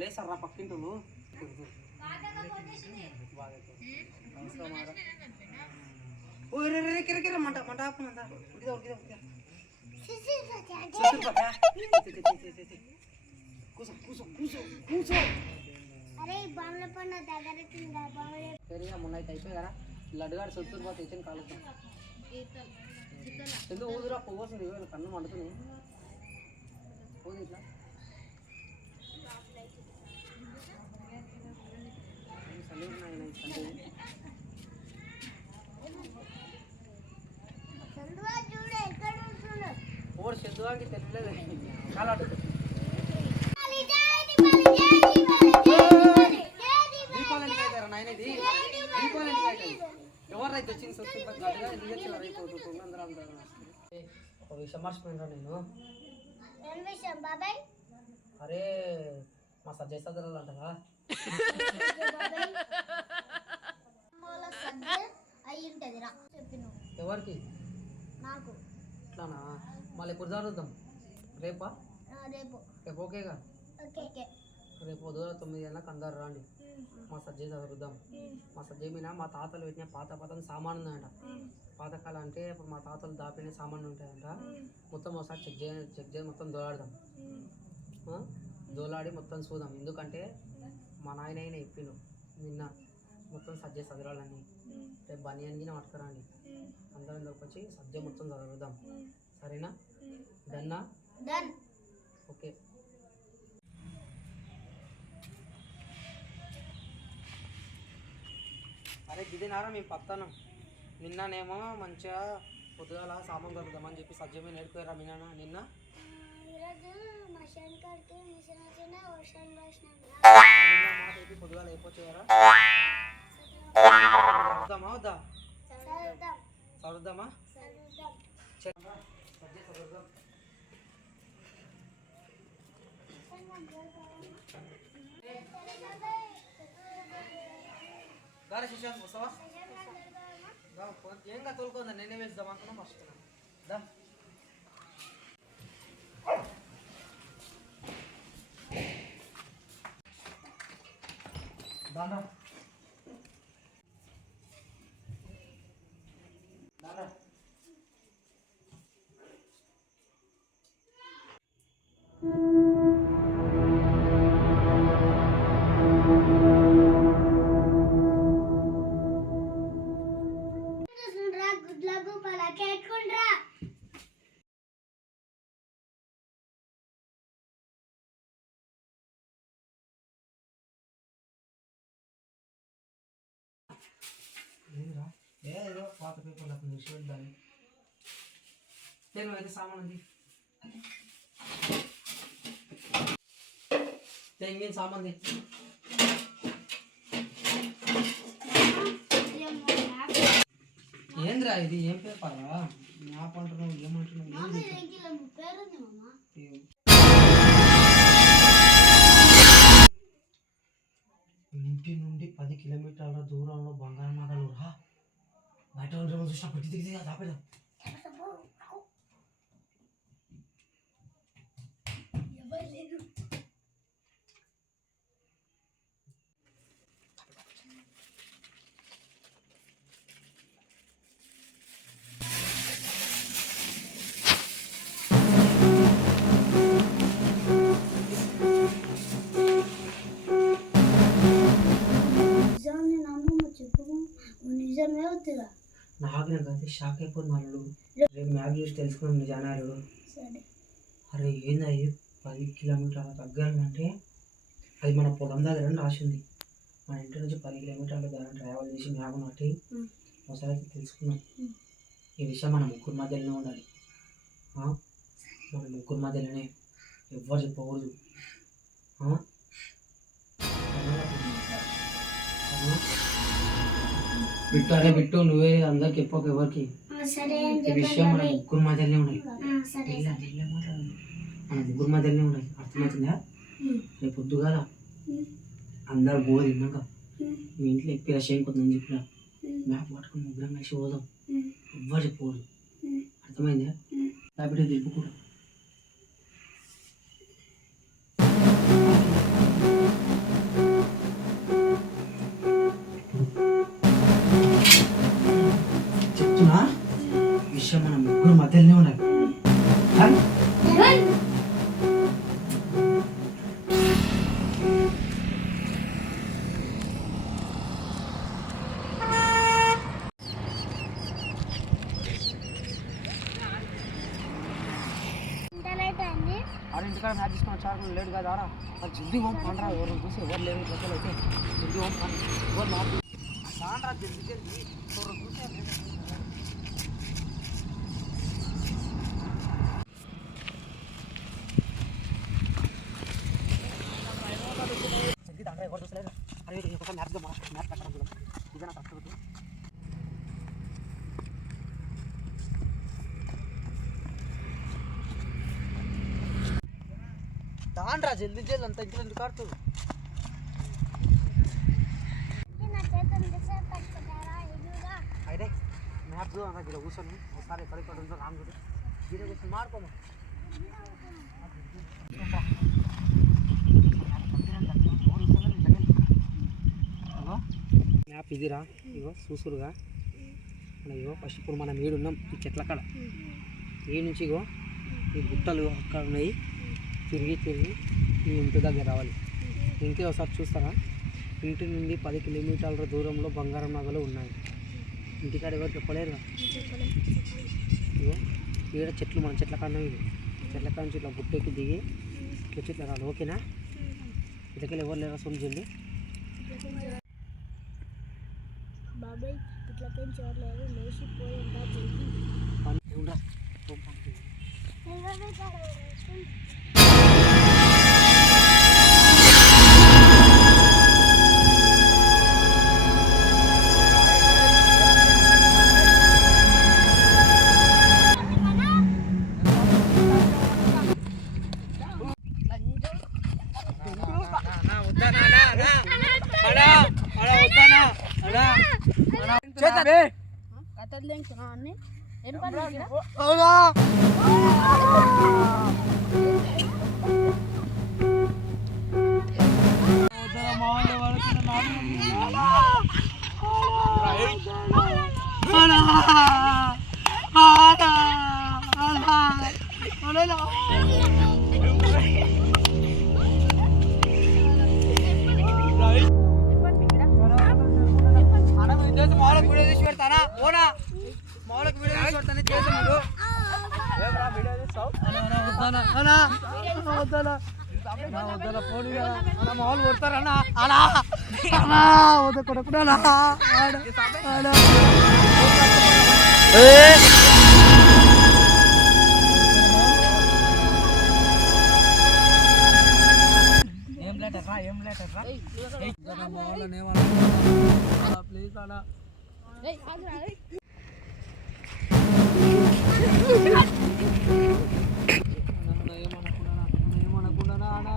లేసారా పక్కింటోళ్ళు మంట మంట ఆపమంట కూసో కూసో కూసో కూసో మొన్న అయితే అయిపోయి కదా లడ్డుగాడు సొత్తు పోతే ఇచ్చిన కాలుతాం ఎందుకు ఊదురా పువ్వు వస్తుంది కన్ను మండుతుంది ఊది ఇట్లా ఓడు చందువాకి తెలియలేదు చాలా దీపావళి అవుతారా నాయన ఇది దీపావళి అవుతాయి ఎవరైతే వచ్చింది సొత్తు గట్టిగా దిగచ్చారు అయిపోతుంది అందరూ అంటారు ఒక విషయం మర్చిపోయినరా నేను అరే మా సజ్జయ్ సదరాలు అంటారా ఎవరికి నాకు ఇట్లానా మళ్ళీ ఎప్పుడు జరుగుతాం రేపా రేపు రేపు ఓకేగా రేపు పొద్దున 9 గంటలకు అందరు రండి మా సజ్జయ్ చదువుదాం మా సజ్జయ్ మీద మా తాతలు పెట్టిన పాత సామాను ఉందంట పాతకాలం అంటే ఇప్పుడు మా తాతలు దాపిన సామాన్లు ఉంటాయంట మొత్తం ఒకసారి చెక్ చేసి మొత్తం దోలాడదాం దోలాడి మొత్తం చూద్దాం ఎందుకంటే మా నాయన అయినా చెప్పిను నిన్న మొత్తం సజ్జయ్ చదవాలని రేపు బనియానికి పట్టుకురండి అందరం వచ్చి సజ్జయ్ మొత్తం చదువుదాం సరేనా డన్నా ఓకే అరే గిదినారా మేము పత్తానం నిన్ననేమో మంచిగా పొద్దుగాల సామాన్ దొరుకుదామని చెప్పి సజ్జమే నేర్పారా మీ నాన్న నిన్న పొద్దుగాల అయిపోయారా చదువుదామా వద్దా చదువుదామా గాలి శిశాంత్ వస్తావా ఏంగా తోలుకుందా నేనే వేద్దాం అనుకున్నా మర్చిపోయినా దా దాండా దాండా ఏదో పాత పేపర్లు అక్కడ నిలిచిపెట్టాలి నేను అయితే సామాన్ ఉంది తెంగిన సామాన్ ఏంద్రా ఇది ఏం పేపరా మ్యాప్ అంటున్నావు ఏమంటున్నావు ఇంటి నుండి 10 కిలోమీటర్ల దూరంలో బంగారం నగలు రా బయట చూసినా పెట్టి దిగి దాపేదా నాకు నాకైతే షాక్ అయిపోయింది వాళ్ళు రేపు మ్యాప్ చూసి తెలుసుకున్నాం నిజానాలు అరే ఏంది 10 కిలోమీటర్ల దగ్గర అంటే అది మన పొలం దగ్గర రాసింది మన ఇంటి నుంచి 10 కిలోమీటర్ల దగ్గర ట్రావెల్ చేసి మ్యాప్ నట్టి ఒకసారి అయితే తెలుసుకున్నాం ఈ విషయం మన ముగ్గురు మధ్యలోనే ఉండాలి మన ముగ్గురు మధ్యలోనే ఎవ్వరు చెప్పకూడదు బిట్టు అరే బిట్టు నువ్వే అందరికి చెప్పక ఎవరికి ఈ విషయం మన ముగ్గురు మధ్యలోనే ఉండాలి మన ముగ్గురు మధ్యలోనే ఉండాలి అర్థమవుతుందా రేపు పొద్దుగాల అందరు బోర్ తిన్నాక మీ ఇంట్లో ఎప్పి రషయం కొందని చెప్పిన మ్యాప్ పట్టుకుని ముగ్గురం కలిసి పోదాం ఎవ్వరు చెప్పకూడదు అర్థమైందా కాబట్టి తెలుపు కూడా రహస్యం మన ముగ్గురు మధ్యలోనే ఉన్నది. ఇంత లేట్ అయింది. అరే ఇంటికాడ మ్యాచ్ తీసుకొని వచ్చారు లేట్ కాదు ఆరా మరి జల్దీ హోమ్ పండరా ఎవరు చూసి ఎవరు లేరు ఇట్లా అయితే జల్దీ హోమ్ పండి ఎవరు మ్యాచ్ రాండ్రా జల్దీ జల్దీ ఎవరు చూసి జల్దీ దాంట్లో ఎవరు చూసలేరు. అరే ఇంకొక మ్యాచ్ మ్యాచ్ పెట్టడం చూడ ఇదేనా కరెక్ట్ అవుతుంది. దాండ్రా జల్దీ జల్దీ అంత ఇంట్లో ఎందుకు ఆడుతుంది. నా చేతులు ఎంతసేపు పట్టుకుంటారా ఎదురుగా అయితే మ్యాప్ చూడ ఇక్కడ కూర్చొని ఒకసారి ఎక్కడెక్కడ ఉందో రామ్ చూడు దీని కూర్చొని మాడుకోమా మ్యాప్ ఇదిరా ఇగో చూసురుగా ఇగో ఫస్ట్ ఇప్పుడు మనం ఏడున్నాం ఈ చెట్ల కాడ ఏ నుంచి ఇగో ఈ గుట్టలు అక్కడ ఉన్నాయి తిరిగి తిరిగి ఈ ఇంటి దగ్గర రావాలి. ఇంటి ఒకసారి చూస్తారా ఇంటి నుండి 10 కిలోమీటర్ల దూరంలో బంగారం నగలు ఉన్నాయి. ఇంటికాడ ఎవరు చెప్పలేరుగా. ఇగో ఈడ చెట్లు మన చెట్ల కాడ ఇది చెట్ల కాడ నుంచి ఇట్లా గుట్టెక్కి దిగి ఇట్లా చెట్ల రాదు. ఓకేనా ఇట్లకెళ్ళి ఎవరు లేరా సొంత జల్లి బాబాయ్ ఇట్లా పెంచి ఎవరు లేచిపోయిందా జల్దీ ఉండరా మామూలు కొడతారన్నా అలా వద్ద కొడకుండా ఏం లెటర్ రా ఏం లెటర్ రా ప్లీజ్ అలా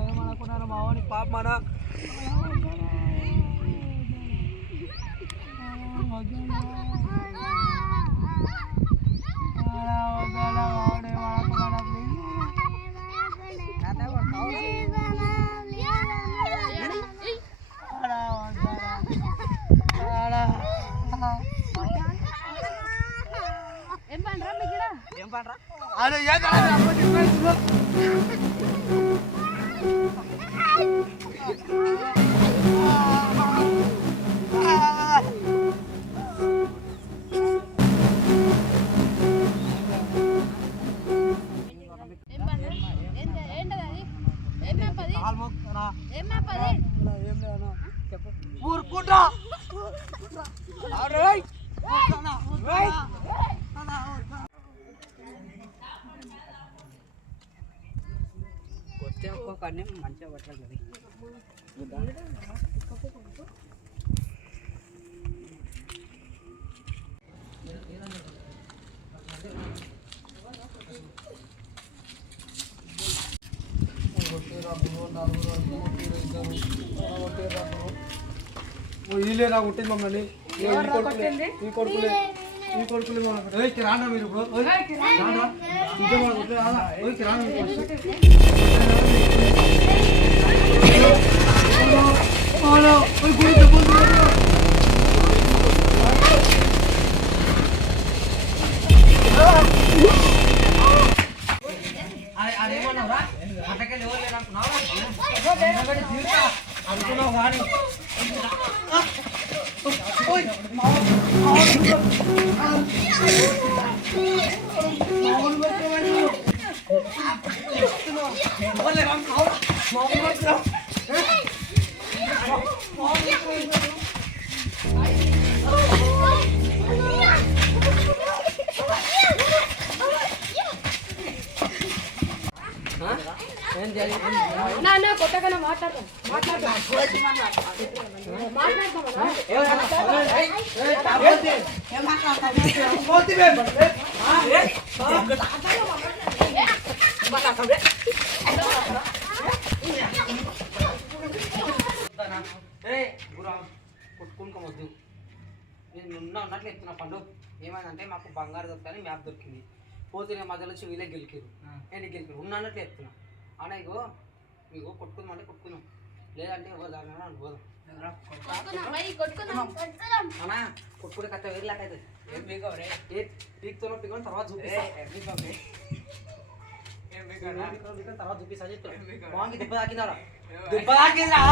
ఏమనుకున్నాను మావాని పాప మన ఏం పండ్రా అదే ఊరుకుంటా కొట్టే ఒక్కొక్కరిని మంచిగా పట్టాలి అది వీళ్ళే నాకు ఉంటుంది మమ్మల్ని ఈ కొడుకులే రానా మీరు ఇప్పుడు రానా అదేమన్నావురా అట్టకెళ్ళి ఎవరు లేరు అనుకున్నావు కానీ కొత్తగా మాట్లాడతాం కొట్టుకునుకోవద్దు నేను ఉన్నట్లు చెప్తున్నా పండు ఏమైందంటే మాకు బంగారు దొరుకుతాయని మ్యాప్ దొరికింది పోతే మధ్యలో వచ్చి వీళ్ళే గెలికారు నేను గెలికారు ఉన్నట్లు చెప్తున్నా అన్న ఇగో మీకు కొట్టుకుందాం అంటే కొట్టుకుందాం లేదంటే ఎవరు దాని అనుకోదాం అన్న కొట్టుకుంటే కథ వేరులాక అవుతుంది ఏం బీకవరే ఏ పీక్తోనో పీకొని తర్వాత చూపిస్తా తర్వాత చూపిస్తా చెప్తాను బాగుంది దెబ్బ తాకిందా దెబ్బ తాకిందా